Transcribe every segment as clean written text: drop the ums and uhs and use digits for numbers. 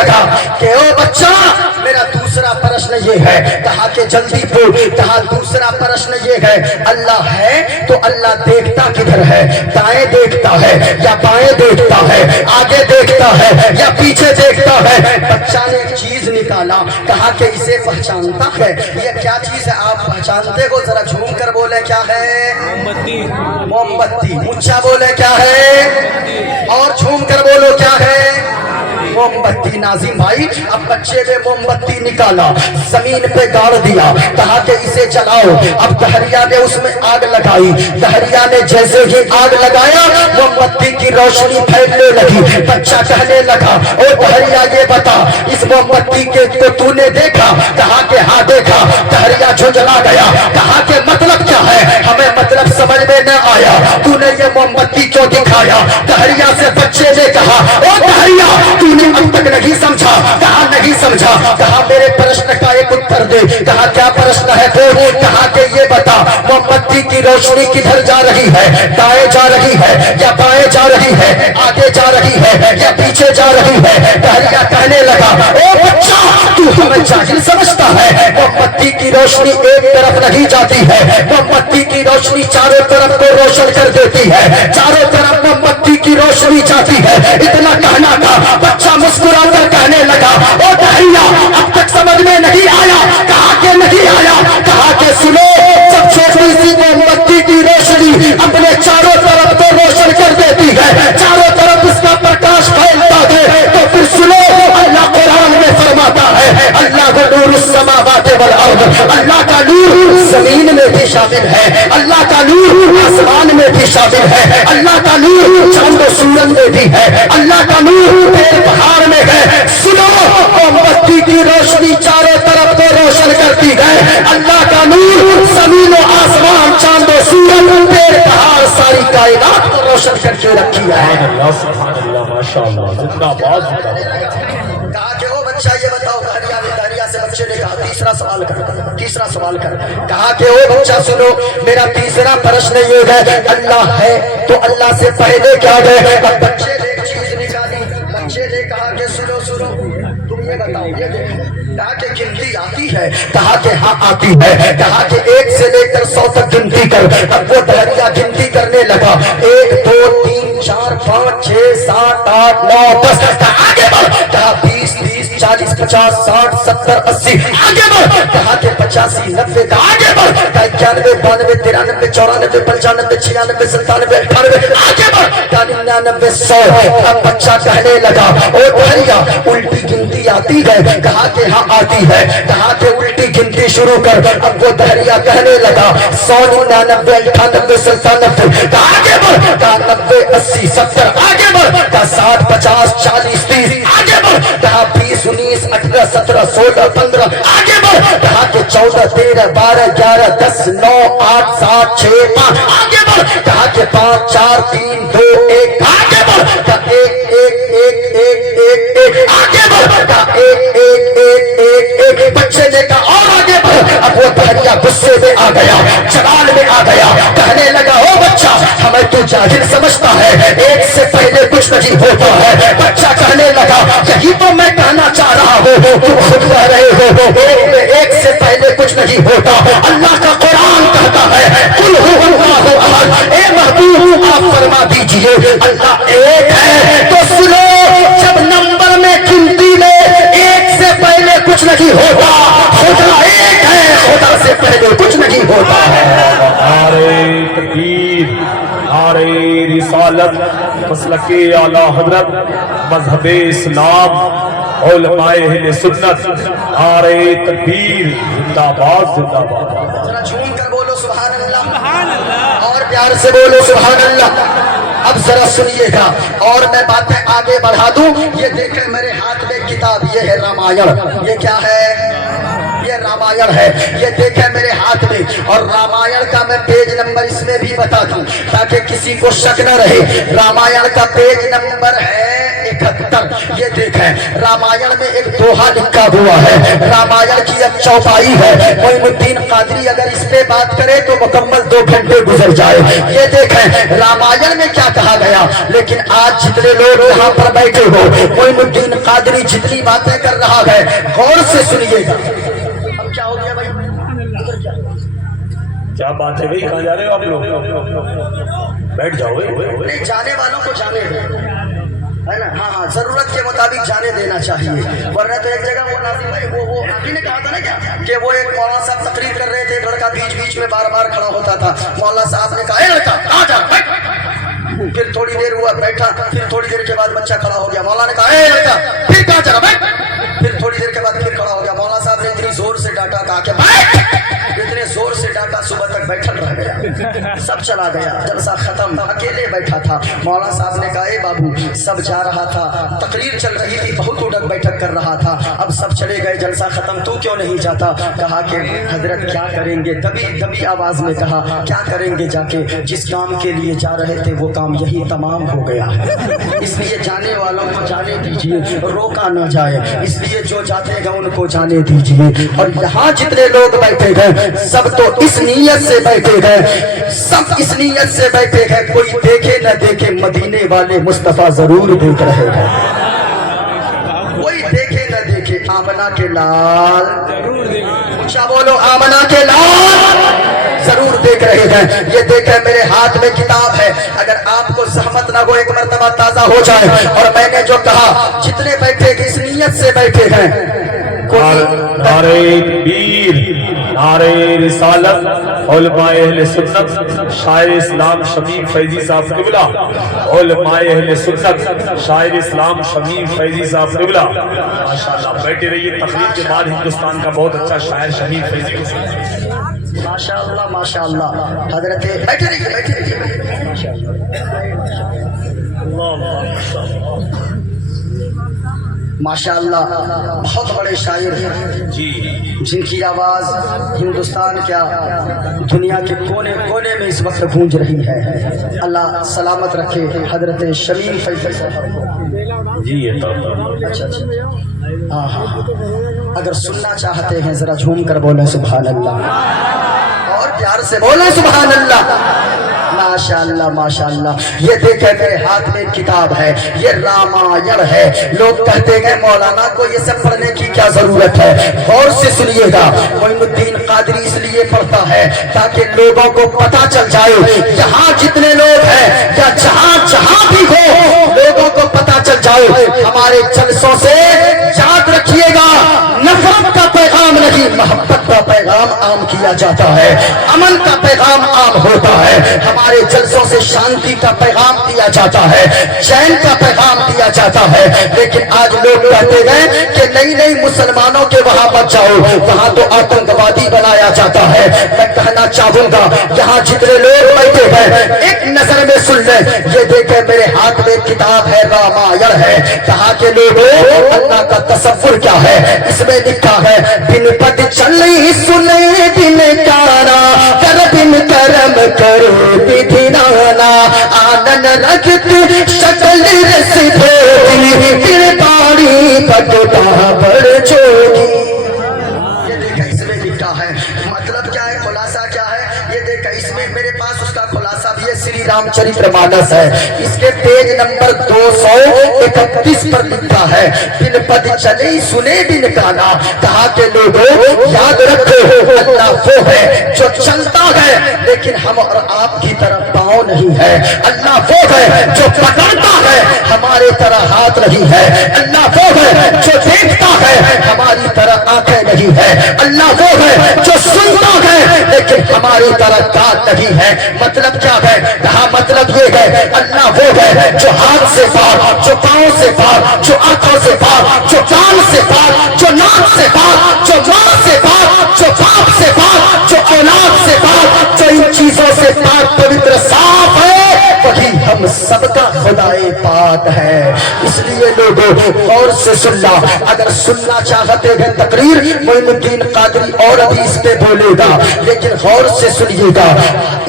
لگا کہ او بچہ میرا دوسرا پرشن یہ ہے. کہا کہ جلدی پوچھ. کہا دوسرا پرشن یہ ہے اللہ ہے تو اللہ دیکھتا کدھر ہے؟ دائیں دیکھتا ہے یا بائیں دیکھتا ہے؟ آگے دیکھتا ہے یا پیچھے دیکھتا ہے؟ بچہ نے ایک چیز نکالا. کہا کہ اسے پہچانتا ہے. یہ کیا چیز ہے آپ پہچانتے ہو؟ ذرا جھوم کر بولے کیا ہے؟ موم بتی. اونچا بولے کیا ہے؟ اور جھوم کر بولو کیا ہے؟ موم بتی. ناظم بھائی اب بچے نے موم بتی نکالا, زمین پہ گاڑ دیا. کہا کہ اسے جلاؤ. اب دہریا نے اس میں آگ لگائی. دہریا نے جیسے ہی آگ لگایا موم بتی کی روشنی پھیلنے لگی. بچہ کہنے لگا او دہریا یہ بتا اس موم بتی کو تو نے دیکھا؟ کہا کہ ہاں دیکھا. دہریا جھنجھلا گیا. کہا کہ مطلب کیا ہے؟ ہمیں مطلب سمجھ میں نہ آیا. تو نے یہ موم بتی کیوں دکھایا؟ دہریا سے بچے نے کہا او دہریا تو نے اب تک نہیں سمجھا. کہا نہیں سمجھا. کہا میرے پرشن کا ایک اتر دے. کہا کیا پرشن ہے تو؟ کہا کہ یہ بتا موم بتی کی روشنی کدھر جا رہی ہے؟ دائیں جا رہی ہے یا بائیں جا رہی ہے؟ آگے جا رہی ہے یا پیچھے جا رہی ہے؟ دہریا کہنے لگا او بچہ تو ہمیں جاہل سمجھتا ہے. موم بتی کی روشنی ایک طرف نہیں جاتی ہے. موم بتی کی روشنی چاروں طرف کو روشن کر دیتی ہے. چاروں طرف موم بتی کی روشنی جاتی ہے. اتنا کہنا تھا. بچہ مسکرا کر کہنے لگا او دہریا اب تک سمجھ میں نہیں آیا. کہا کہ نہیں آیا. کہا کہ سنو جب چھوٹی سی موم بتی کی روشنی اپنے چاروں طرف کو روشن کر دیتی ہے, چاروں طرف اس کا پرکاش پھیلتا ہے, تو پھر سنو اللہ قرآن میں فرماتا ہے اللہ کا نور السماوات والارض. اللہ کا نور زمین میں بھی شامل ہے. اللہ کا نور آسمان میں بھی شامل ہے. اللہ کا نور چاند و سورج میں بھی ہے. اللہ کا نور پیڑ پہاڑ میں ہے. سنو موم بتی کی روشنی چاروں طرف کو روشن کرتی ہے. اللہ کا نور زمین و آسمان چاند و سورج پیڑ پہاڑ ساری کائنات کو روشن کر کے رکھی ہے. سبحان اللہ ماشاءاللہ زندہ باد. کہا کہ او بچہ یہ بتاؤ. دہریا سے بچے نے کہا تیسرا سوال کر. تیسرا سوال کر. کہا کہ او بچہ سنو میرا تیسرا پرشن یہ ہے اللہ ہے تو اللہ سے پہلے کیا گئے؟ اب بچے نے ایک چیز نکالی. بچے نے کہا کہ سنو سنو تم یہ بتاؤ یہ دیکھو. کہا کہ گنتی آتی ہے؟ کہا کہ ہاں آتی ہے. کہا کہ 1 سے لے کر 100 تک گنتی کر. اب وہ دہریا گنتی کرنے لگا 1 2 3 4 5 6 7 8 9 10. آگے بڑھ. کہا 20 30 40 50 60 70 80 آگے بڑھ. کہا کہ 85 90 کا آگے بڑھ. کہا 91 92 93 94 95 96 97 98 آگے بڑھ. کہا 99 100. اب بچہ کہنے لگا او دہریا الٹی گنتی آتی ہے؟ کہا کہ ہاں آتی ہے. کہا کہ الٹی گنتی شروع کر. اب وہ دہریا کہنے لگا 100 99 98 97. کہا آگے بڑھ. کہا 90 80 70 آگے بڑھ. کہا 60 50 40 30 آگے بڑھ. کہا 20 19 18 17 16 15 آگے بڑھ. کہا کہ 14 13 12 11 10 9 8 7 6 5 آگے بڑھ. کہا کہ 5 4 3 2 1 آگے بڑھ. کہا 1 1 1 1 1 1 آگے بڑھ. کہا 1 1 1 1 1. بچے نے کہا اور آگے بڑھ. اب وہ دہریا غصے میں آ گیا, چڑال میں آ گیا. کہنے لگا او بچہ ہمیں تو جاہل سمجھتا ہے, 1 سے پہلے کچھ نہیں ہوتا ہے. بچہ کہنے لگا یہی تو میں کہنا چاہ رہا ہوں, تم خود کہہ رہے ہو 1 سے پہلے کچھ نہیں ہوتا. اللہ کا قرآن کہتا ہے قل هو اللہ احد. اے محبوب آپ فرما دیجئے اللہ ایک ہے. تو سنو جب نمبر میں گنتی میں 1 سے پہلے کچھ نہیں ہوتا, خدا ایک ہے, خدا سے پہلے کچھ نہیں ہوتا ہے. نعرہ تکبیر, نعرہ رسالت, مسلک اعلی حضرت, مذہب اسلام, علماء اہل سنت, نعرہ تکبیر زندہ باد زندہ باد. ذرا جھوم کر بولو سبحان اللہ. سبحان اللہ. اور پیار سے بولو سبحان اللہ. اب ذرا سنیے گا اور میں باتیں آگے بڑھا دوں. یہ دیکھیں میرے ہاتھ میں کتاب, یہ ہے رامائن. یہ کیا ہے؟ یہ رامائن ہے. یہ دیکھیں میرے ہاتھ میں. اور رامائن کا میں پیج نمبر اس میں بھی بتا دوں تاکہ کسی کو شک نہ رہے. رامائن کا پیج نمبر ہے 71। ये देखें रामायण में एक दोहा लिखा हुआ है, रामायण की अब चौपाई है। मोइनुद्दीन कादरी अगर इस पे बात करे तो मुकम्मल 2 घंटे गुजर जाए। ये देखें रामायण में क्या कहा गया, लेकिन आज जितने लोग यहाँ पर बैठे हो, मोइनुद्दीन कादरी जितनी बातें कर रहा है गौर से सुनिएगा। अब क्या हो गया भाई, क्या बात है भाई, कहाँ जा रहे हो आप लोग? बैठ जाओ नहीं, जाने वालों को जाने दो, है ना। हाँ हाँ, जरूरत के मुताबिक जाने देना चाहिए, वरना तो एक जगह वो नाज़िम भाई वो अभी ने कहा था ना क्या कि वो एक मौलाना साहब तकरीर कर रहे थे, एक लड़का बीच बीच में बार बार खड़ा होता था। मौलाना साहब ने कहा, ए लड़का कहाँ जा, बैठ। फिर थोड़ी देर हुआ बैठा, फिर थोड़ी देर के बाद बच्चा खड़ा हो गया। मौलाना ने कहा, ए लड़का फिर कहाँ जा, बैठ। फिर थोड़ी देर के बाद फिर खड़ा हो गया। मौलाना साहब ने इतनी जोर से डांटा, कहा कि बैठ। इतने जोर से डांटा, सुबह तक बैठा रह गया, सब चला गया, जलसा खत्म, अकेले बैठा था। मौलाना साहब ने कहा, ए बाबू, सब जा रहा था, तकरीर चल रही थी, बहुत उठक बैठक कर रहा था, अब सब चले गए, जलसा खत्म, तू क्यों नहीं जाता? कहा कि हजरत क्या करेंगे, दबी आवाज में कहा, क्या करेंगे जाके, जिस काम के लिए जा रहे थे वो काम यही तमाम हो गया है। इसलिए जाने वालों को जाने दीजिए, रोका ना जाए, इसलिए जो जाते हैं उनको जाने दीजिए। और यहाँ जितने लोग बैठे हैं सब तो इस नीयत से बैठे हैं, सब इस नीयत से बैठे हैं, कोई देखे न देखे मदीने वाले मुस्तफा जरूर देख रहे हैं। कोई देखे न देखे आमना के लाल, ऊंचा बोलो, आमना के लाल जरूर देख रहे हैं। ये देखे मेरे हाथ में किताब है, अगर आपको सहमत ना हो एक मर्तबा ताजा हो जाए। और मैंने जो कहा जितने बैठे इस नीयत से बैठे हैं, नारे तकबीर, नारे रिसालत, उलमाए अहले सुन्नत, शायर इस्लाम शमीम फैजी साहब क़िबला, उलमाए अहले सुन्नत, शायर इस्लाम शमीम फैजी साहब क़िबला। माशाअल्लाह, बैठे रहिए, तकरीर के बाद हिंदुस्तान का बहुत अच्छा शायर शमीम फैजी को सुनिए। माशाअल्लाह माशाअल्लाह, हजरत बैठे रहिए, बैठे रहिए, माशाअल्लाह, बहुत बड़े शायर जी, जिनकी आवाज़ हिंदुस्तान क्या दुनिया के कोने कोने में इस वक्त गूंज रही है। अल्लाह सलामत रखे हजरत शमीम फैजी साहब जी। अच्छा, हाँ हाँ, अगर सुनना चाहते हैं जरा झूम कर बोले सुभान अल्लाह, और प्यार से बोले सुभान अल्लाह। माशाअल्लाह माशाअल्लाह, ये देखे मेरे हाथ में किताब है, ये रामायण है। लोग कहते हैं मौलाना को ये सब पढ़ने की क्या जरूरत है, गौर से सुनिएगा। मोइनुद्दीन कादरी इसलिए पढ़ता है ताकि लोगों को पता चल जाए, यहाँ जितने लोग हैं या जहाँ जहाँ भी हो, लोगों को पता चल जाए। हमारे जलसों से याद रखिएगा, नफरत का पैगाम नहीं, मोहब्बत का पैगाम आम किया जाता है, अमन का पैगाम आम होता है। हमारे जलसों से शांति का पैगाम दिया जाता है, चैन का पैगाम दिया जाता है। लेकिन आज लोग कहते हैं कि नहीं नहीं, मुसलमानों के वहां मत जाओ, वहां तो आतंकवादी बनाया जाता है। मैं कहना चाहूंगा यहाँ जितने लोग बैठे हैं एक नजर में सुन ले, ये देखे मेरे हाथ में किताब है, रामायण है। कहा के लोगों, अल्लाह का तसव्वुर क्या है, इसमें लिखा है, दिन पद चली सुने दिन काना, कर दिन करम करो विधि नाना, आनन रखत शकल रस भोगी, फिर पानी पटता बड़ जोगी। ये देखा इसमें लिखा है, मतलब क्या है, खुलासा क्या है, ये देखा इसमें मेरे पास उसका खुलासा भी है। श्री रामचरितमानस है, इसके पेज नंबर 231 पर लिखा है, दिन पद चले सुने दिन गाना। कहा के लोगों याद रखो, अल्लाह वो है जो चलता है लेकिन हम और आपकी तरफ पाँव नहीं है। अल्लाह वो है जो पकड़ता है, हमारे तरह हाथ नहीं है। अल्लाह वो है जो देखता है, हमारी तरह आंखें नहीं है। अल्लाह वो है जो सुनता है लेकिन हमारी तरह कान नहीं है। मतलब क्या है, कहा मतलब ये है, अल्लाह वो है जो हाथ से पार, जो पाँव से पार, जो आंखों से पार, जो कान से पार, जो नाक से पार, जो माँ से पार, जो बाप से पार, जो औलाद से पार, जो इन चीजों से पार पवित्र साफ है, वही हम सबका खुदाए पाक है। इसलिए लोगों और से सुनना, अगर सुनना चाहते हैं तकरीर मोइनुद्दीन कादरी और भी इस पे बोलेगा, लेकिन गौर से सुनिएगा।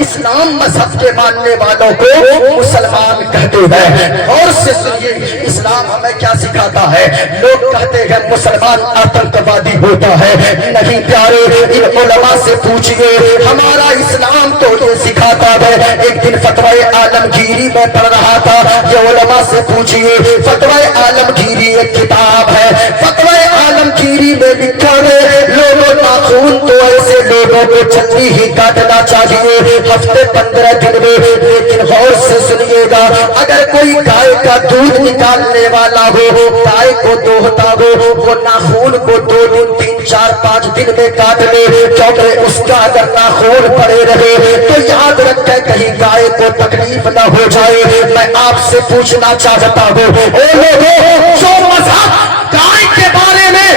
इस्लाम मजहब के मानने वालों को मुसलमान कहते हैं। गौर से सुनिए, इस्लाम हमें क्या सिखाता है। लोग कहते हैं मुसलमान आतंकवादी होता है। नहीं प्यारे, इन उलमा से पूछिए, हमारा इस्लाम तो ये सिखाता है। एक दिन फतवाए आलमगीरी में पढ़ रहा था, ये उलमा से पूछिए। फतवाए आलमगीरी एक किताब है, फतवाए आलमगीरी में लिखा है लोगों नाखून तो ऐसे लोगों को जल्दी ही काटना चाहिए, हफ्ते 15 दिन में। लेकिन गौर से सुनिएगा, अगर कोई गाय का दूध निकालने वाला हो, गाय को दोहता हो, वो नाखून को 2 दिन 3 4 5 दिन में काट ले, क्योंकि उसका अगर नाखून पड़े रहे तो याद रखे कहीं गाय को तकलीफ न हो जाए। मैं आपसे पूछना चाहता हूँ, ओ लोगों, जो मजहब गाय के बारे में,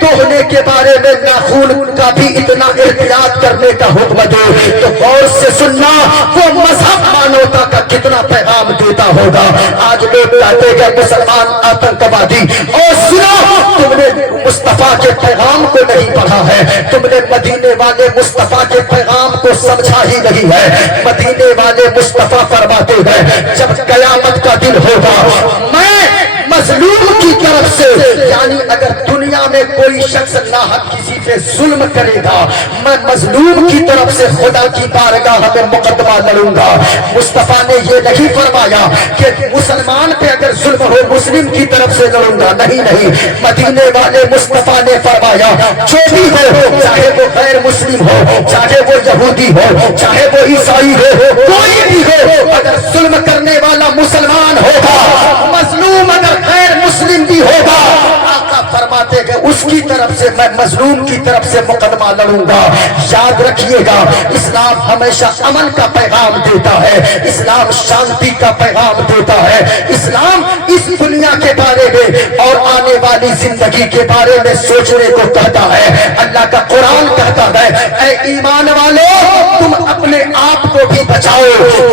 दोहने के बारे में, नाखून का भी इतना एहतियात करने का हुक्म दे, तो गौर से सुनना, वो मजहब मानवता का कितना पैगाम देता होगा। आज लोग कहते हैं मुसलमान आतंकवादी। और सुनो, तुमने मुस्तफा के पैगाम को नहीं पढ़ा है, तुमने मदीने वाले मुस्तफा के पैगाम को समझा ही नहीं है। मदीने वाले मुस्तफा फरमाते हैं, जब कयामत का दिन होगा, मैं मजलूम की तरफ से, यानी अगर दुनिया में कोई शख्स नाहक किसी पे जुल्म करेगा, मैं मजलूम की तरफ से खुदा की बारगाह में मुकदमा लड़ूंगा। मुस्तफा ने ये नहीं फरमाया कि मुसलमान पे अगर जुल्म हो मुस्लिम की तरफ से लड़ूंगा, नहीं नहीं। मदीने वाले मुस्तफा ने फरमाया, जो भी हो, चाहे वो गैर मुस्लिम हो, चाहे वो यहूदी हो, चाहे वो ईसाई हो, कोई भी हो, अगर जुल्म करने वाला मुसलमान होगा, मजलूम अगर गैर मुस्लिम भी होगा, आका फरमाते हैं उसकी तरफ से मैं मजलूम की तरफ से मुकदमा लड़ूंगा। याद रखिएगा, इस्लाम हमेशा अमन का पैगाम देता है, इस्लाम शांति का पैगाम देता है। इस्लाम इस दुनिया के बारे में और आने वाली जिंदगी के बारे में सोचने को कहता है। अल्लाह का कुरान कहता है, ऐ ईमान वालों, तुम अपने आप को भी बचाओ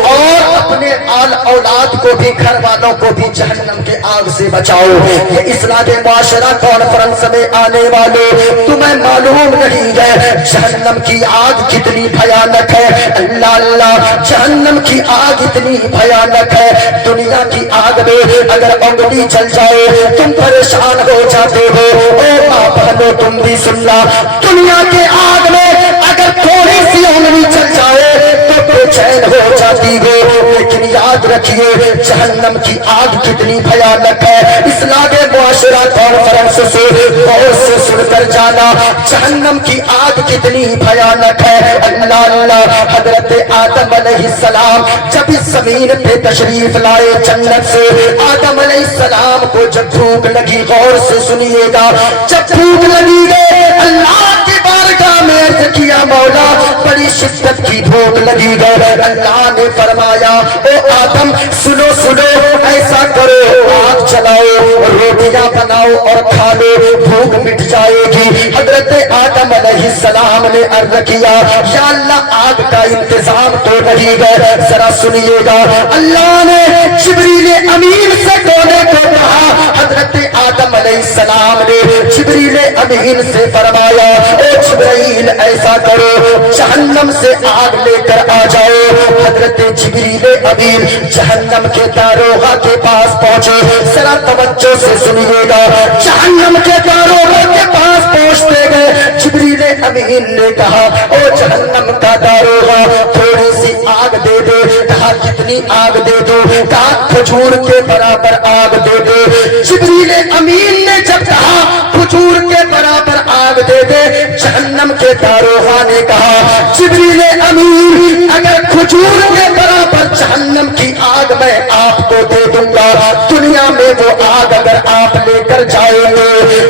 और अपने आल औलाद को भी, घर वालों को भी जहन्नम के आग से बचाओ। ये इस्लामी मुआशरा कॉन्फ्रेंस में आने वाले, तुम्हें मालूम नहीं है जहन्नम की आग कितनी भयानक है। अल्लाह अल्लाह, जहन्नम की आग इतनी भयानक है, दुनिया की आग में अगर उंगली चल जाए तुम परेशान हो जाते हो। ओ माँ बहनों, तुम भी सुनना, दुनिया के आग में अगर थोड़ी सी उंगली चल जाए तो बेचैन हो जाती हो। लेकिन याद रखिए, जहन्नम की आग कितनी भयानक है। इस्लामी मुआशरा कॉन्फ्रेंस से गौर से सुनकर जाना, जहन्नम की आग कितनी भयानक है। अल्लाह अल्लाह, हजरत आदम अलैहिस्सलाम जब इस जमीन पे तशरीफ लाए जन्नत से, आदम अलैहिस्सलाम को जब भूख लगी, गौर से सुनिएगा, जब भूख लगी गए, अल्लाह की बारगाह में अर्ज किया, मौला बड़ी शिद्दत की भूख लगी गई। अल्लाह ने फरमाया, ओ आदम सुनो सुनो, ऐसा करो, आग जलाओ, रोटियां बनाओ और खा लो, भूख मिट जाएगी। हजरत आदम अलैहिस्सलाम ने अर्ज किया, या अल्लाह आग का इंतजाम तो नहीं गए। जरा सुनिएगा, अल्लाह ने जिब्रील अमीन से कहने को कहा। हजरत आदम अलैहिस्सलाम ने जिब्रील अमीन से फरमाया, ओ जिब्रील ऐसा करो, जहन्नम से आग लेकर आ जाओ। हजरत जिब्रील अमीन जहन्नम के दारोगा के पास पहुंचे। जरा तवज्जो से सुनिएगा, जहन्नम के दारोगा के पास पहुंचते गए, जिब्रील अमीन ने कहा, ओ जहन्नम का दारोगा, थोड़ी सी आग दे दे। कहा कितनी आग दे दो? कहा खजूर के बराबर आग दे दे। जिब्रील अमीन ने जब कहा खजूर के बराबर आग दे दे, जहन्नम के दारोगा ने कहा, जिब्रील अमीन अगर खजूर के बराबर जहन्नम की आग मैं आपको दे दूंगा, दुनिया में वो आग अगर आप लेकर जाएंगे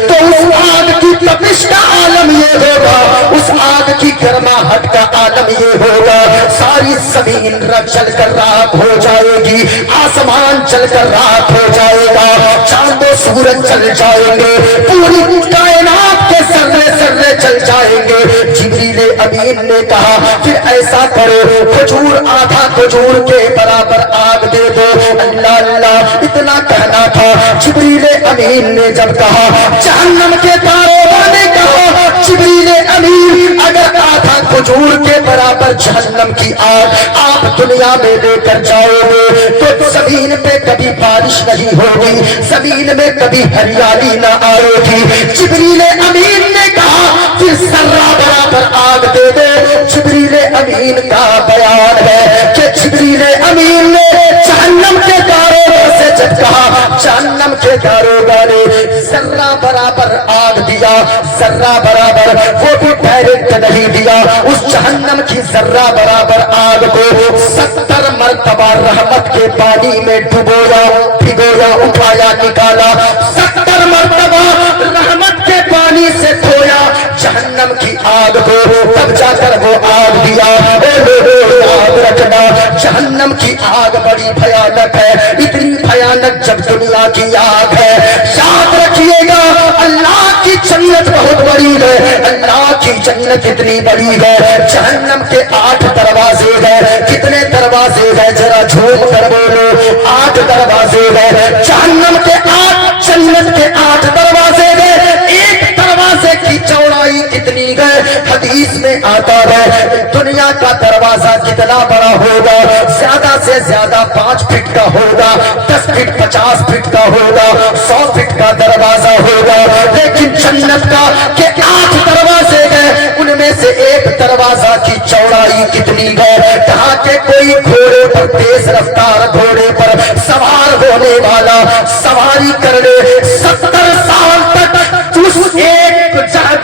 तो उस आग की तपिश का आलम ये होगा, उस आग की गर्माहट का आलम ये होगा, सारी जमीन जलकर राख हो जाएगी, आसमान जलकर राख हो जाएगा, चांदो सूरज जल जाएंगे, पूरी कायनात के सर्रे सर्रे जल जाएंगे। जिब्रील अमीन ने कहा फिर ऐसा करो खजूर आधा खजूर के बराबर आग दे दो। अल्लाह अल्लाह इतना कहना था। जिब्रील अमीन ने जब कहा जहन्नम के दारोगा ने कहा जिब्रील अमीन अगर आधा खजूर के बराबर जहन्नम की आग आप दुनिया में लेकर जाओगे तो जमीन पे कभी बारिश नहीं होगी, जमीन में कभी हरियाली न आएगी। जिब्रील अमीन ने कहा फिर सर्रा बराबर आग दे दो। जिब्रील अमीन का बयान है कि जिब्रील अमीन ने जहन्नम के दारोगा से जब कहा जहन्नम के दारोगा ने सर्रा बराबर आग दिया, सर्रा बराबर, वो भी डायरेक्ट नहीं दिया, उस जहन्नम की सर्रा बराबर आग को 70 मरतबा रहमत के पानी में डुबोया, भिगोया, उठाया, निकाला, 70 मरतबा रहमत के पानी से धोया जहन्नम की आग को, तब जाकर वो आग दिया। याद रखना जहन्नम की आग बड़ी भयानक है, इतनी भयानक जब दुनिया की आग है। याद रखिएगा अल्लाह की जन्नत बहुत बड़ी है, अल्लाह की जन्नत इतनी बड़ी है। जहन्नम के 8 दरवाजे हैं। कितने दरवाजे हैं जरा झूम कर बोलो, 8 दरवाजे हैं। जहन्नम के 8, जन्नत के 8 दरवाजे हैं। एक दरवाजे की चौड़ाई कितनी है हदीस में आता है दुनिया का दरवाजा कितना बड़ा होगा, ज्यादा से ज्यादा 5 फीट का होगा, 10 फीट 50 फीट का होगा, 100 फीट का दरवाजा होगा। लेकिन जन्नत का के 8 दरवाजे हैं, उनमें से एक दरवाजा की चौड़ाई कितनी है। कहा के कोई घोड़े पर, तेज रफ्तार घोड़े पर सवार होने वाला सवारी कर ले 70 साल तक उस एक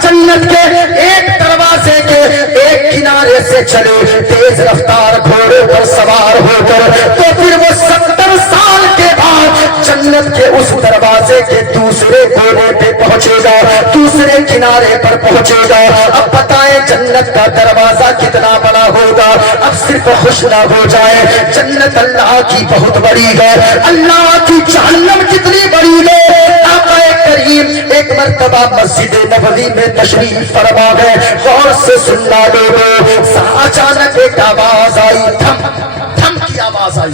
जन्नत के एक दरवाजे के एक किनारे से चले तेज रफ्तार घोड़े पर सवार होकर, तो फिर वो 70 साल के बाद जन्नत के उस दरवाजे के दूसरे कोने पे पहुंचेगा, दूसरे किनारे पर पहुंचेगा। अब बताएं जन्नत का दरवाजा कितना बड़ा होगा। अब सिर्फ खुश ना हो जाए, जन्नत अल्लाह की बहुत बड़ी है, अल्लाह की जहन्नम कितनी बड़ी है। आका करीम एक मर्तबा मस्जिद नबवी में तशरीफ फरमा गए। गौर से सुनना लोगों, अचानक एक आवाज आई, थम थम की आवाज आई।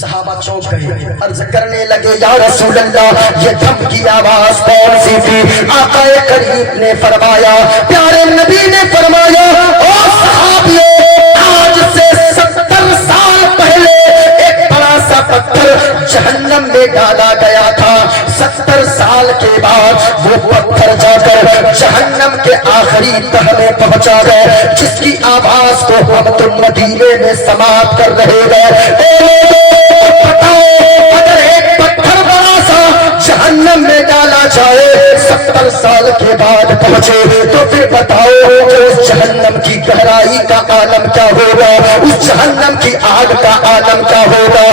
सहाबा चौंक गए, अर्ज करने लगे या रसूल अल्लाह ये थम की आवाज कौन सी थी। आका करीम ने फरमाया, प्यारे नबी ने फरमाया, ओ सहाबियों आज से 70 साल पहले एक बड़ा सा पत्थर जहन्नम में डाला गया था। 70 साल के बाद वो पत्थर जाकर जहन्नम के आखिरी तह में पहुंचा गए, जिसकी आवाज को हम तुम मदीने में समाप्त कर रहे हैं। बताओ अगर एक पत्थर बड़ा सा जहन्नम में डाला जाए 70 साल के बाद पहुंचे, तो फिर बताओ उस जहन्नम की गहराई का आलम क्या होगा, उस जहन्नम की आग का आलम क्या होगा।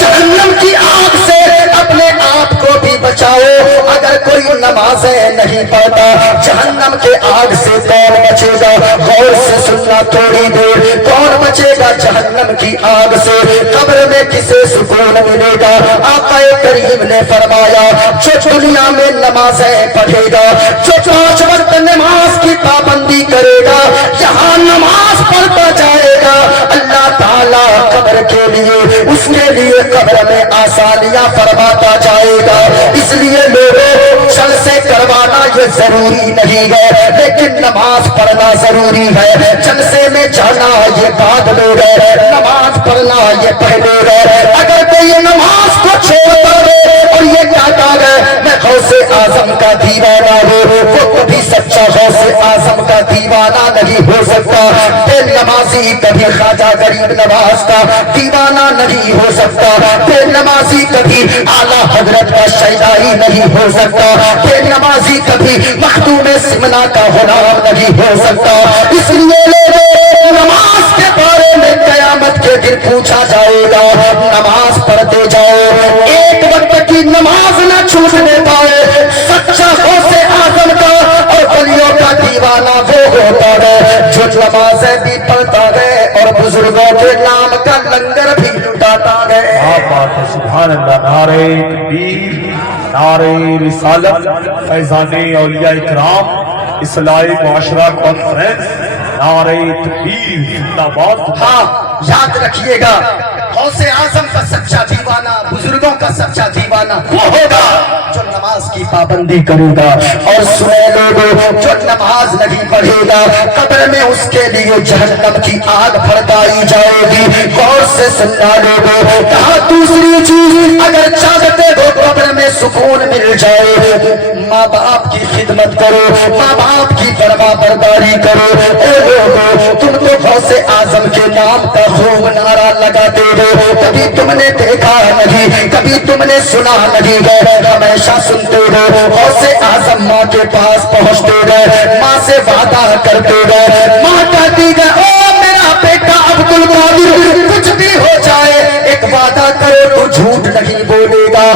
जहन्नम की आग से अपने आप को भी बचाओ। अगर कोई नमाजें नहीं पढ़ता जहन्नम के आग से कौन बचेगा। गौर से सुनना थोड़ी देर, कौन बचेगा जहन्नम की आग से। कब्र में किसे सुकून मिलेगा। आका करीम ने फरमाया, जो दुनिया में नमाजें पढ़ेगा, जो 5 वक्त नमाज की पाबंदी करेगा, जहां नमाज पढ़ता जाएगा अल्लाह ताला कब्र के लिए उसके लिए कब्र में आसानियां फरमाता जाएगा। इसलिए लोगों जलसे करवाना ये जरूरी नहीं है, लेकिन नमाज पढ़ना जरूरी है। जलसे में जाना ये बाद में है, नमाज पढ़ना ये पहले है। अगर कोई नमाज को छोड़ता है और ये कहता है मैं गौसे आजम का दीवाना हूँ, वो कभी सच्चा गौसे आजम का दीवाना नहीं हो सकता। बेनमाजी कभी ख्वाजा गरीब नवाज का दीवाना नहीं हो सकता। बेनमाजी कभी आला हजरत का शैदाई नहीं हो सकता। बेनमाजी कभी मखदूम सिमना का गुलाम नहीं हो सकता। इसलिए लोगों नमाज के बारे में कयामत के दिन पूछा जाएगा, नमाज पढ़ते जाओ, एक वक्त की नमाज न छूटने पाए। सच्चा गौसे आजम का और वलियों का दीवाना वो होता है जो नमाजें भी पढ़ता है और बुजुर्गों के नाम का लंगर भी लुटाता है। सुभान अल्लाह। नारे तकबीर, नारे रिसालत, फैज़ाने औलिया इकराम, اصلاحی معاشرہ کانفرنس، نعرہ تکبیر، زندہ باد۔ ہاں یاد رکھیے گا، غوث اعظم کا سچا دیوانہ، بزرگوں کا سچا دیوانہ وہ ہوگا جو نماز کی پابندی کرے گا۔ اور سنے لوگوں، جو نماز نہیں پڑھے گا قبر میں اس کے لیے جہنم کی آگ بھڑکائی جائے گی۔ غور سے سننا لوگوں، کہا دوسری چیز اگر چاہتے ہو قبر میں سکون مل جائے، ماں باپ کی خدمت کرو، ماں باپ کی فرما برداری کرو۔ اے لوگوں، تم تو غوث اعظم کے نام کا خوب نعرہ لگاتے ہو، کبھی تم نے دیکھا نہیں، کبھی تم نے سنا نہیں ہے، ہمیشہ سنتے ہو غوث اعظم ماں کے پاس پہنچتے گئے، ماں سے وعدہ کرتے گئے، ماں کہتی گئے او میرا بیٹا عبد القادر کچھ بھی ہو جائے ایک وعدہ کرو تو جھوٹ نہیں بولے گا۔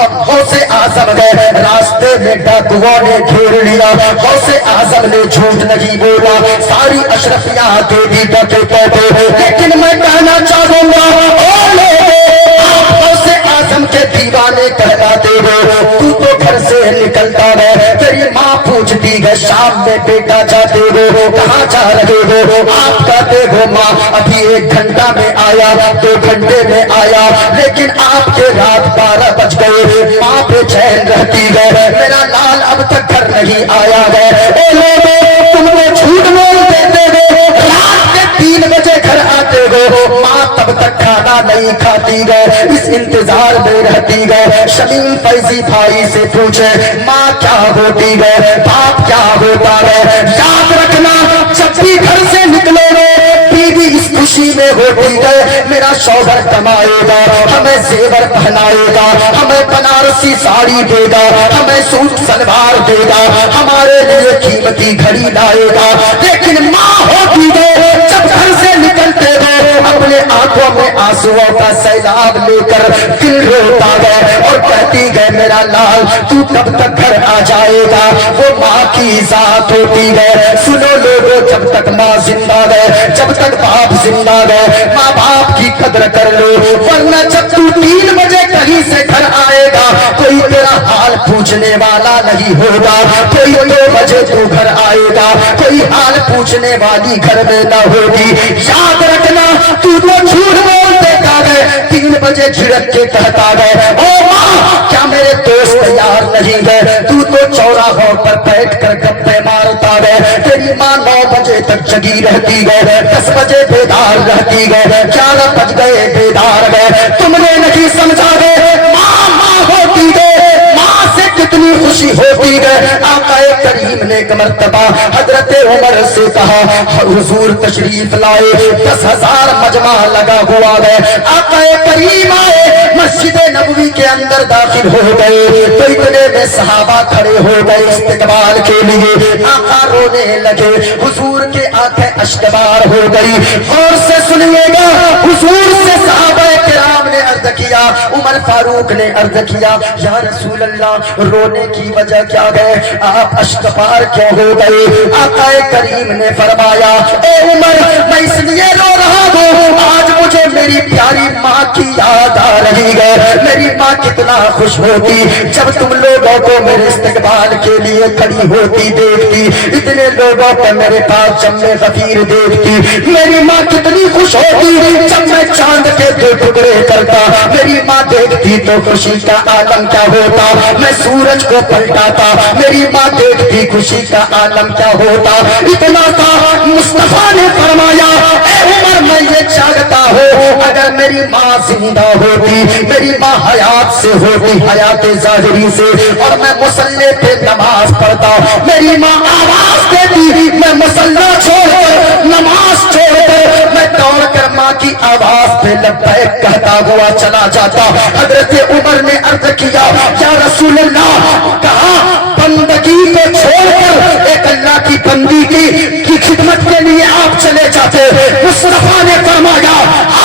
اب غوث اعظم گئے، راستے میں ڈاکوؤں نے گھیر لیا، غوث اعظم نے جھوٹ نہیں بولا، ساری اشرفیاں دے دی ڈکے کہتے، لیکن میں کہنا چاہوں گا او لوگوں، آپ غوث اعظم کے دیوانے کہلاتے ہو، تو گھر سے نکلتا ہے، تیری ماں پوچھتی ہے شام میں بیٹا جاتے ہو کہاں جا رہے ہو، آپ کہتے ہو ماں ابھی 1 گھنٹہ میں آیا، 2 گھنٹے میں آیا، لیکن آپ کے رات 12 بج گئے، ماں بے چین رہتی ہے، میرا لال اب تک گھر نہیں آیا ہے۔ اے لوگوں، تم نے جھوٹ بول دیتے ہو، رات کے 3 بجے گھر آتے ہو، ماں تب تک کھانا نہیں کھاتی گئے، اس انتظار میں رہتی گئے۔ شمیم فیضی بھائی سے پوچھے ماں کیا ہوتی گئے، باپ کیا ہوتا ہے، یاد رکھنا جب بھی گھر سے نکلو گے بیوی اس خوشی میں ہوتی گئے میرا شوہر کمائے گا، ہمیں زیور پہنائے گا، ہمیں بنارسی ساڑی دے گا، ہمیں سوٹ سلوار دے گا، ہمارے لیے قیمتی گھڑی لائے گا، لیکن ماں ہوتی گئے جب گھر سے نکلتے گئے اپنے آنکھوں میں آنسوؤں کا سیلاب لے کر دل روتا گئے اور کہتی گئے میرا لال تو کب تک گھر آ جائے گا، وہ ماں کی ذات ہوتی ہے۔ سنو لوگوں، جب تک ماں زندہ ہے، جب تک باپ زندہ ہے، ماں باپ کی قدر کر لو، ورنہ جب تو 3 بجے کہیں سے گھر آئے گا کوئی تیرا حال پوچھنے والا نہیں ہوگا، کوئی 2 بجے تو گھر آئے گا کوئی حال پوچھنے والی گھر میں نہ ہوگی۔ یاد رکھنا تو جھوٹ بول دیتا ہے، 3 بجے جھڑک کے کہتا ہے او ماں کیا میرے دوست تیار نہیں ہے، تو چوراہوں پر بیٹھ کر گپے مارتا ہے، تیری ماں 9 بجے تک جگی رہتی ہے، 10 بجے بیدار رہتی ہے، 11 بج گئے بیدار ہے، تم نے نہیں سمجھا گے ماں ہوتی ہے، ماں سے کتنی خوشی ہوتی ہے۔ آقا کریم نے ایک مرتبہ حضرت عمر سے کہا حضور تشریف لائے، 10,000 مجمع لگا ہوا ہے، آقا کریم آئے مسجد نبوی کے اندر داخل ہو گئے تو اتنے میں صحابہ کھڑے ہو گئے استقبال کے لیے، آقا رونے لگے، حضور کے آنکھیں اشکبار ہو گئی۔ غور سے سنیے گا، حضور سے صحابہ کرام نے عرض کیا، عمر فاروق نے عرض کیا یا رسول اللہ رونے کی وجہ کیا ہے، آپ اشکبار کیوں ہو گئے؟ آقا کریم نے فرمایا اے عمر میں اس لیے رو رہا ہوں آج مجھے میری پیاری ماں کی یاد آ رہی ہے، میری ماں کتنا خوش ہوتی جب تم لوگوں کو میرے استقبال کے لیے کھڑی ہوتی دیکھتی، اتنے لوگوں کو میرے پاس جمع غفیر دیکھتی، میری ماں کتنی خوش ہوتی جب میں چاند کے 2 ٹکڑے کرتا، میری ماں دیکھتی تو خوشی کا عالم کیا ہوتا، میں سورج کو پلٹاتا، میری ماں دیکھتی خوشی کا عالم کیا ہوتا۔ اتنا تھا مصطفیٰ نے فرمایا اے عمر میں یہ چاہتا ہوں اگر میری ماں زندہ ہوتی، میری ماں حیات سے ہوتی، حیات ظاہری سے، اور میں مصلی پہ نماز پڑھتا، میری ماں آواز دیتی میں مصلی چھوڑ کر نماز چھوڑ کر میں دوڑ کر ماں کی آواز پہ لبیک کہتا ہوا چلا جاتا۔ حضرت عمر نے عرض کیا یا رسول اللہ، کہا بندگی کو چھوڑ کر ایک اللہ کی بندی کی خدمت کے لیے آپ چلے جاتے، مصطفیٰ نے فرمایا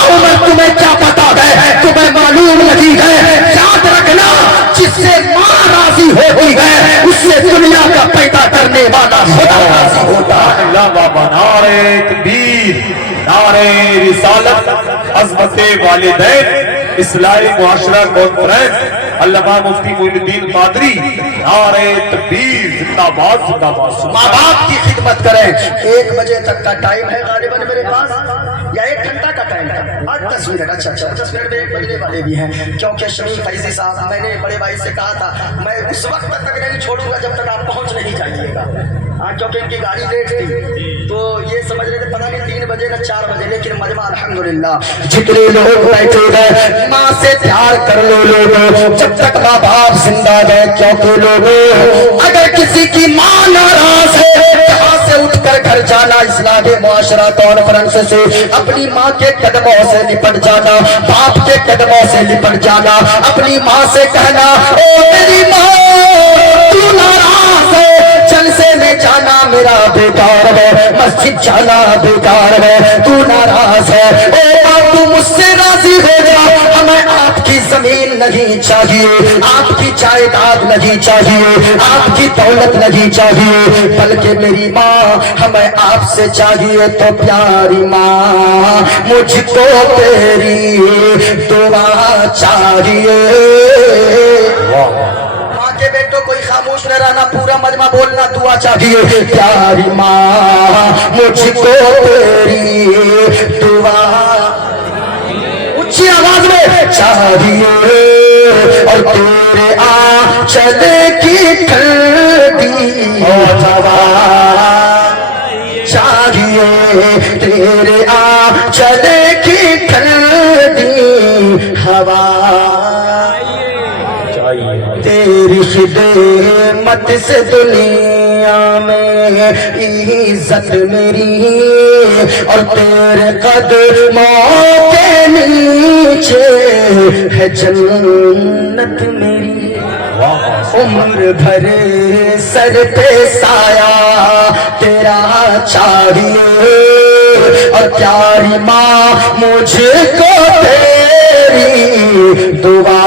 عمر تمہیں کیا پتا ہے، تمہیں معلوم نہیں ہے، یاد رکھنا جس سے ماں راضی ہوتی ہے اس سے دنیا کا پیدا کرنے والا خدا راضی ہوتا ہے۔ اللہ بابا، نعرہ تکبیر، نعرہ رسالت، عظمت والدین، اصلاحی معاشرہ کانفرنس، علامہ مفتی معین الدین قادری نعرہ تکبیر زندہ باد زندہ باد ماں باپ کی خدمت کریں 1 بجے تک کا ٹائم ہے غالباً میرے پاس یا 1 گھنٹہ کا ٹائم ہے آج 10 منٹ اچھا 10 منٹ میں 1 بجنے والے بھی ہیں کیونکہ شمیم فیضی صاحب میں نے بڑے بھائی سے کہا تھا میں اس وقت تک نہیں چھوڑوں گا جب تک آپ پہنچ نہیں جائیے گا کیونکہ ان کی گاڑی لیٹ تھی تو یہ سمجھ رہے تھے پتہ نہیں 3 بجے نہ 4 بجے لیکن مجمع الحمدللہ جتنے لوگ بیٹھے گئے ماں سے پیار کر لو لوگوں جب تک ماں باپ زندہ ہے کیونکہ لوگوں اگر کسی کی ماں ناراض ہے یہاں سے اٹھ کر گھر جانا اصلاح معاشرہ کانفرنس سے اپنی ماں کے قدموں سے لپٹ جانا باپ کے قدموں سے لپٹ جانا اپنی ماں سے کہنا او میری ماں تو ناراض ہے جلسے میں جانا میرا بیکار ہے مسجد جانا بیکار ہے تو ناراض ہے اے ماں تو مجھ سے راضی ہو جا ہمیں آپ کی زمین نہیں چاہیے آپ کی جائیداد نہیں چاہیے آپ کی دولت نہیں چاہیے بلکہ میری ماں ہمیں آپ سے چاہیے تو پیاری ماں مجھ کو تیری دعا چاہیے ماں کے بیٹوں کوئی خاموش نہ رہنا پورا مجمع بولنا دعا چاہیے پیاری ماں مجھ کو تیری دعا اونچی آواز میں چاہیے اور تیرے آنچل کی ٹھنڈی ہوا چاہیے تیرے آنچل کی ٹھنڈی ہوا تیری خدمت سے دنیا میں عزت میری اور تیرے قدموں کے نیچے ہے جنت میری عمر بھر سر پہ سایہ تیرا چاہیے اور پیاری ماں مجھ کو تیری دعا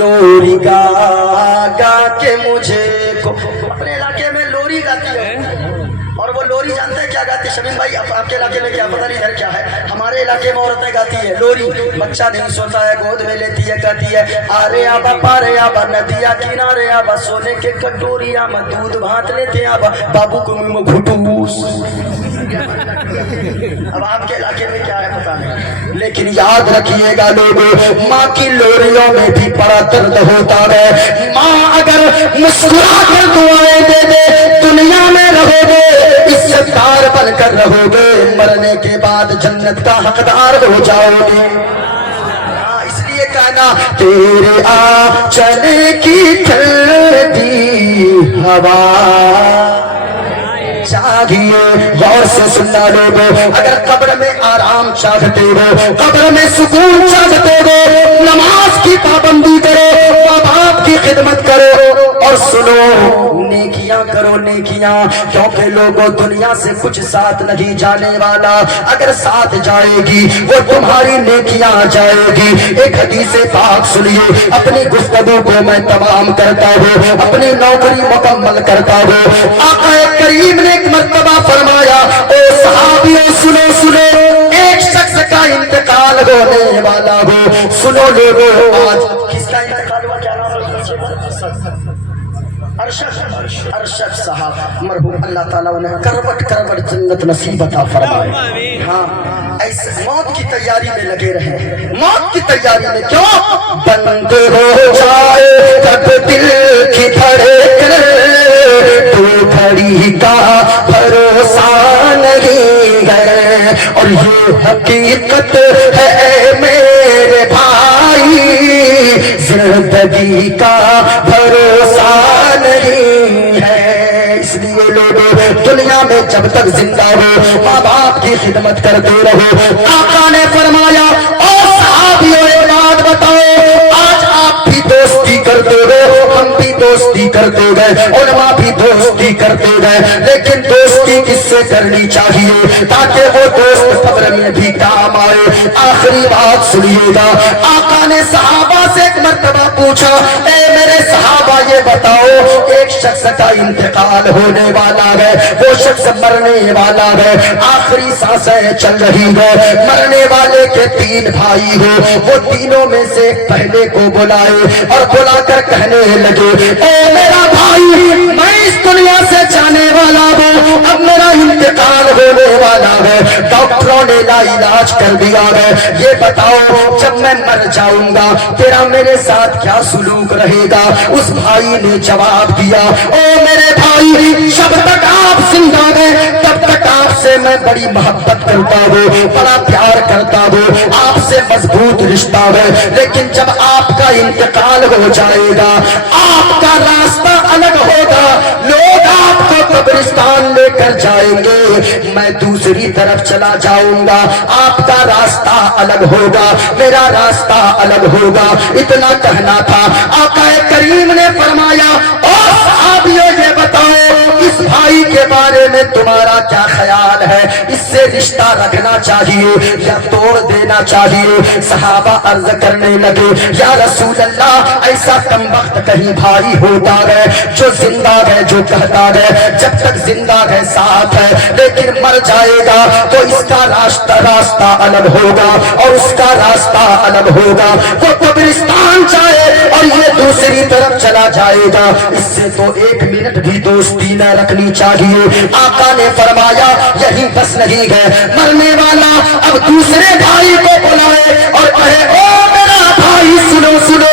لوری گا کے مجھے کو اپنے علاقے میں لوری گاتی ہے اور وہ لوری جانتے ہیں کیا گاتی ہے شمیم بھائی آپ کے علاقے میں کیا پتہ نہیں ادھر کیا ہے ہمارے علاقے میں عورتیں گاتی ہے لوری بچہ نہیں سوتا ہے گود میں لیتی ہے کہتی ہے آرے آبا پارے آبا ندیا کنارے آبا سونے کے کٹوریا میں دودھ بھانت لیتے آبا بابو کو میں گھٹوس اب آپ کے علاقے میں کیا ہے پتہ نہیں لیکن یاد رکھیے گا لوگوں ماں کی لوریوں میں بھی بڑا درد ہوتا ہے ماں اگر مسکرا کر دعائیں دے دے دنیا میں رہو گے عزتدار بن کر رہو گے مرنے کے بعد جنت کا حقدار ہو جاؤ گے اس لیے کہنا تیرے آنچل کی ٹھنڈی ہوا چاہیے غور سے سننا لوگوں اگر قبر میں آرام چاہتے ہو قبر میں سکون چاہتے ہو نماز کی پابندی کرو ماں باپ کی خدمت کرو اور سنو نیکیاں کرو نیکیاں کیونکہ لوگوں دنیا سے کچھ ساتھ نہیں جانے والا اگر ساتھ جائے گی وہ تمہاری نیکیاں جائے گی ایک حدیث پاک سنیے اپنی گفتگو کو میں تمام کرتا ہوں اپنی نوکری مکمل کرتا ہوں آقا کریم نے ایک مرتبہ فرمایا اے صحابیوں سنو سنو ایک شخص کا انتقال ہونے والا ہو سنو لوگوں آج کس کا انتقال ہوا کیا نام ہے ارشد صاحب مرحوم اللہ تعالیٰ انہیں کروٹ کروٹ جنت نصیب عطا فرمائے ہاں ایسے موت کی تیاری میں لگے رہے موت کی تیاری میں کیوں بند ہو جائے جب دل کی دھڑکن تو گھڑی کا بھروسہ نہیں ہے اور یہ حقیقت ہے میرے بھائی زندگی کا بھروسہ نہیں ہے اس لیے لوگوں دنیا میں جب تک زندہ ہو ماں باپ کی خدمت کرتے رہو آقا نے فرمایا او صحابیوں ایک بات بتاؤ آج آپ بھی دوستی کرتے ہو ہم بھی دوستی کرتے گئے علماء بھی دوستی کرتے گئے لیکن دوستی کس سے کرنی چاہیے تاکہ وہ دوست قبر میں بھی کام آئے آخری بات سنیے گا آقا نے صحابہ سے ایک مرتبہ پوچھا اے میرے सहाबा ये बताओ, एक शख्स का इंतकाल होने वाला है, वो शख्स मरने वाला है, आखिरी सांसें चल रही है, मरने वाले के 3 भाई हो, वो तीनों में से पहले को बुलाए और बुलाकर कहने लगे, ओ मेरा भाई, मैं इस दुनिया से जाने वाला हूँ, अब मेरा इंतकाल होने वाला है, डॉक्टरों ने इलाज कर दिया है, ये बताओ जब मैं मर जाऊंगा तेरा मेरे साथ क्या सुलूक रहेगा? उस भाई ने जवाब दिया, ओ मेरे भाई, जब तक आप जिंदा हैं तब तक आपसे मैं बड़ी मोहब्बत करता हूँ, बड़ा प्यार करता हूँ, आपसे मजबूत रिश्ता है, लेकिन जब आपका इंतकाल हो जाएगा, आपका रास्ता अलग होगा, लोग आपको कब्रिस्तान लेकर जाएंगे, मैं दूसरी तरफ चला जाऊंगा, आपका रास्ता अलग होगा, मेरा रास्ता अलग होगा। इतना कहना था। आका करीम ने फरमाया, ओ सहाबियों ये बताओ इस भाई के बारे में तुम्हारा क्या ख्याल है? इससे रिश्ता रखना चाहिए या तोड़ देना चाहिए? सहाबा अर्ज करने लगे, या रसूल अल्लाह, ऐसा कम वक्त कहीं भाई होता है जो जिंदा है, जो कहता है जब तक जिंदा है साथ है, लेकिन मर जाएगा तो इसका रास्ता अलग होगा और उसका रास्ता अलग होगा, वो कब्रिस्तान जाए और ये दूसरी तरफ चला जाएगा। इससे तो 1 मिनट भी दोस्ती न रखनी चाहिए। आका ने फरमाया, यही बस नहीं है, मरने वाला अब दूसरे भाई को बुलाए और कहे, ओ मेरा भाई सुनो सुनो,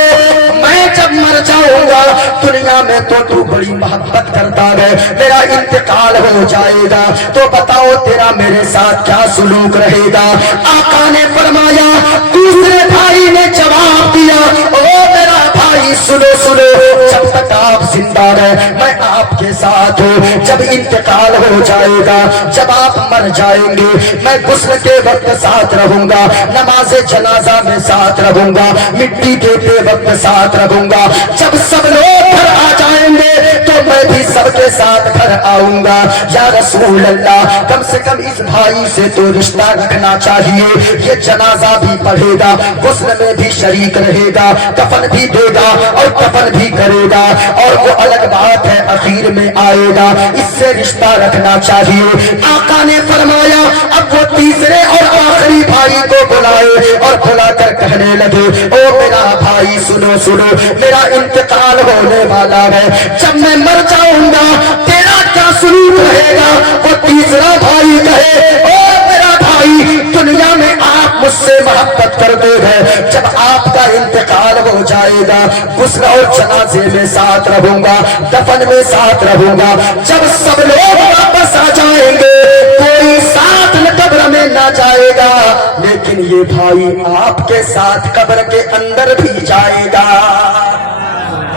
मैं जब मर जाऊंगा दुनिया में तो तू बड़ी मोहब्बत करता है, मेरा इंतकाल हो जाएगा तो बताओ तेरा मेरे साथ क्या सुलूक रहेगा? आका ने फरमाया, दूसरे भाई ने जवाब दिया, ओ मेरा भाई सुनो सुनो, जब तक आप जिंदा है मैं आपके साथ हूँ, जब इंतकाल हो जाएगा, जब आप मर जाएंगे, मैं गुस्ल के वक्त साथ रहूंगा, नमाज जनाजा में साथ रहूंगा, मिट्टी देते वक्त साथ रहूंगा, जब सब लोग घर आ जाएंगे तो मैं भी सबके साथ घर आऊंगा। या रसूल अल्लाह, कम से कम इस भाई से तो रिश्ता रखना चाहिए, ये जनाजा भी पढ़ेगा, गुस्ल में भी शरीक रहेगा, कफन भी देगा और कफन भी करेगा, और वो अलग बात है आखिर में आएगा, इससे रिश्ता रखना चाहिए। आका ने फरमाया, अब वो तीसरे और आखिरी भाई को बुलाए और बुलाकर कहने लगे, ओ मेरा भाई सुनो सुनो, मेरा इंतकाल होने वाला है, जब मैं मर जाऊंगा तेरा क्या सुलूक रहेगा? वो तीसरा भाई कहे, ओ मेरा भाई, दुनिया में आप मुझसे मोहब्बत करते हैं, जब आपका इंतकाल हो जाएगा गुस्ल और जनाजे में साथ रहूंगा, दफन में साथ रहूंगा, जब सब लोग वापस आ जाएंगे कोई साथ न कब्र में ना जाएगा, लेकिन ये भाई आपके साथ कब्र के अंदर भी जाएगा।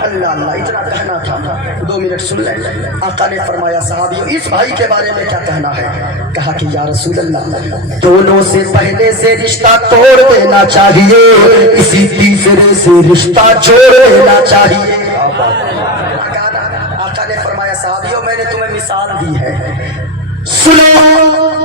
अल्लाह अल्लाह, इतना कहना था, 2 मिनट सुन ले। आका ने फरमाया, साहबियों इस भाई के बारे में क्या कहना है? कहा कि या रसूल अल्लाह, दोनों से पहले से रिश्ता तोड़ देना चाहिए, इसी तीसरे से रिश्ता जोड़ देना चाहिए। आका ने फरमाया, साहबियों मैंने तुम्हें मिसाल दी है, सुनो,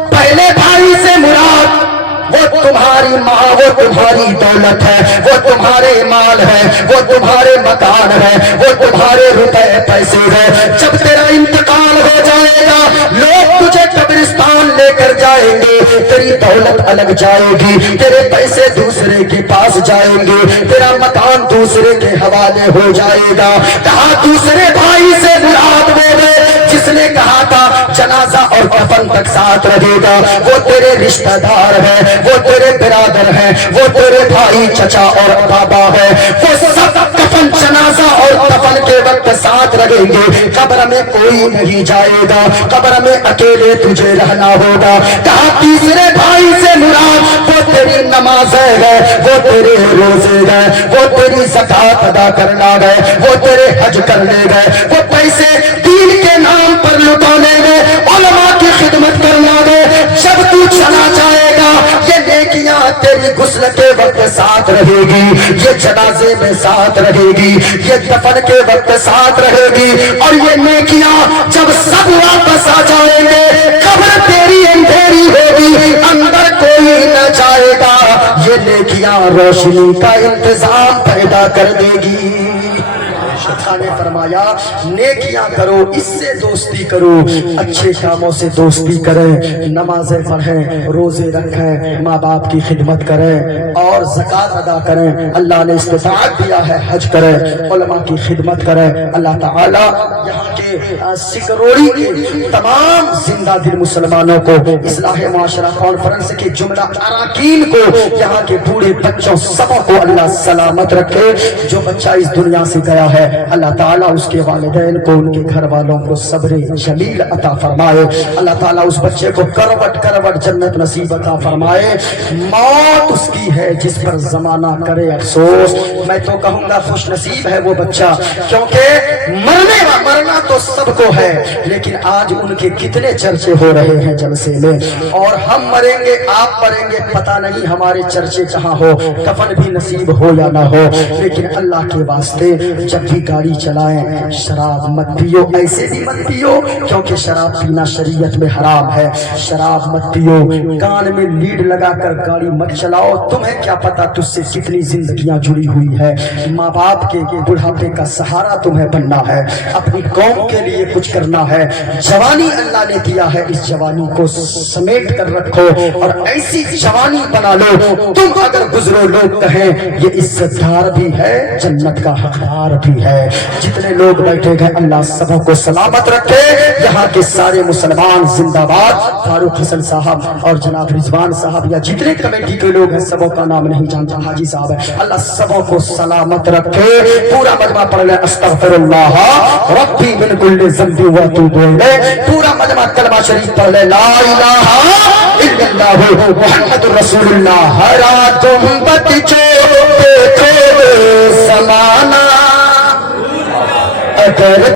पहले भाई से मुराद वो तुम्हारी माँ, वो तुम्हारी दौलत है, वो तुम्हारे माल है, वो तुम्हारे मकान है, वो तुम्हारे रुपए पैसे है। जब तेरा इंतकाल हो जाएगा लोग तुझे कब्रिस्तान लेकर जाएंगे, तेरी दौलत अलग जाएगी, तेरे पैसे दूसरे के पास जाएंगे, तेरा मकान दूसरे के हवाले हो जाएगा। कहा दूसरे भाई से मुराद वो है जिसने कहा था जनाजा और कफन तक साथ रहेगा, वो तेरे रिश्तेदार है, वो तेरे बिरादर है, वो तेरे भाई चचा और बाबा है, वो सब कफन जनाजा और कफन के वक्त साथ रहेंगे, कब्र में कोई नहीं जाएगा, कब्र में अकेले तुझे रहना होगा। कहा तीसरे भाई से मुराद वो तेरी नमाज है, वो तेरे रोजे है, वो तेरी ज़कात अदा करना है, वो तेरे हज करने गए, वो पैसे दीन के नाम पर लुटाने गए, उलमा की खिदमत करना है। जब तू चला जाएगा ये नेकियां तेरी गुस्ल के वक्त साथ रहेगी, ये जनाजे में साथ रहेगी, ये दफन के वक्त साथ रहेगी, और ये नेकियां जब सब वापस आ जाएंगे कब्र तेरी अंधेरी होगी, अंदर कोई न जाएगा, ये नेकियां रोशनी का इंतजाम पैदा कर देगी। आका ने फरमाया नेकियां करो, इससे दोस्ती करो, अच्छे कामों से दोस्ती करें, नमाजें पढ़ें, रोजे रखें, माँ बाप की खिदमत करें और ज़कात अदा करें। अल्लाह ने इस्तिताअत दिया है, हज करें, उलमा की खिदमत करें। अल्लाह ताला यहाँ के सिकरोड़ी के तमाम जिंदा दिल मुसलमानों को इस्लाह माशरा कॉन्फ्रेंस के जुमला अराकीन को, यहाँ के बूढ़े बच्चों सबों को अल्लाह सलामत रखे। जो बच्चा इस दुनिया से गया है अल्लाह ताला उसके वालिदैन को, उनके घर वालों को सब्र जमील अता फरमाए। अल्लाह ताला उस बच्चे को करवट करवट जन्नत नसीब अता फरमाए। मौत उसकी है जिस पर जमाना करे अफसोस। मैं तो कहूंगा खुश नसीब है वो बच्चा, क्योंकि मरना तो सबको है, लेकिन आज उनके कितने चर्चे हो रहे हैं जलसे में। और हम मरेंगे, आप मरेंगे, पता नहीं हमारे चर्चे कहाँ हो, कफन भी नसीब हो या ना हो। लेकिन अल्लाह के वास्ते जब भी गाड़ी चलाएं शराब मत पियो, ऐसे भी मत पियो क्योंकि शराब पीना शरीयत में हराम है। शराब मत पियो, कान में लीड लगाकर गाड़ी मत चलाओ, तुम्हें क्या पता तुझसे कितनी जिंदगियां जुड़ी हुई है। माँ बाप के बुढ़ापे का सहारा तुम्हें बनना है, अपनी कौम के लिए कुछ करना है। जवानी अल्लाह ने दिया है, इस जवानी को समेट कर रखो और ऐसी जवानी बना लो तुम अगर गुजरो लोग कहें ये इज्जतदार भी है, जन्नत का हकदार भी है। जितने लोग बैठे गए अल्लाह सबों को सलामत रखे। यहाँ के सारे मुसलमान जिंदाबाद। फारूक हसन साहब और जनाब रिजवान साहब या जितने कमेटी के लोग हैं सबों का नाम नहीं जानता, हाजी साहब है, अल्लाह सबों को सलामत रखे। पूरा मजमा पढ़ ले अस्तगफिरुल्लाह रब्बी मिन कुल्ली ज़ंबी व अतूबु इलैह। पूरा मजमा कलमा शरीफ पढ़ ले ला इलाहा इल्लल्लाह मुहम्मदुर रसूलुल्लाह। हरा तुम बच्चो देखो ज़माना अगर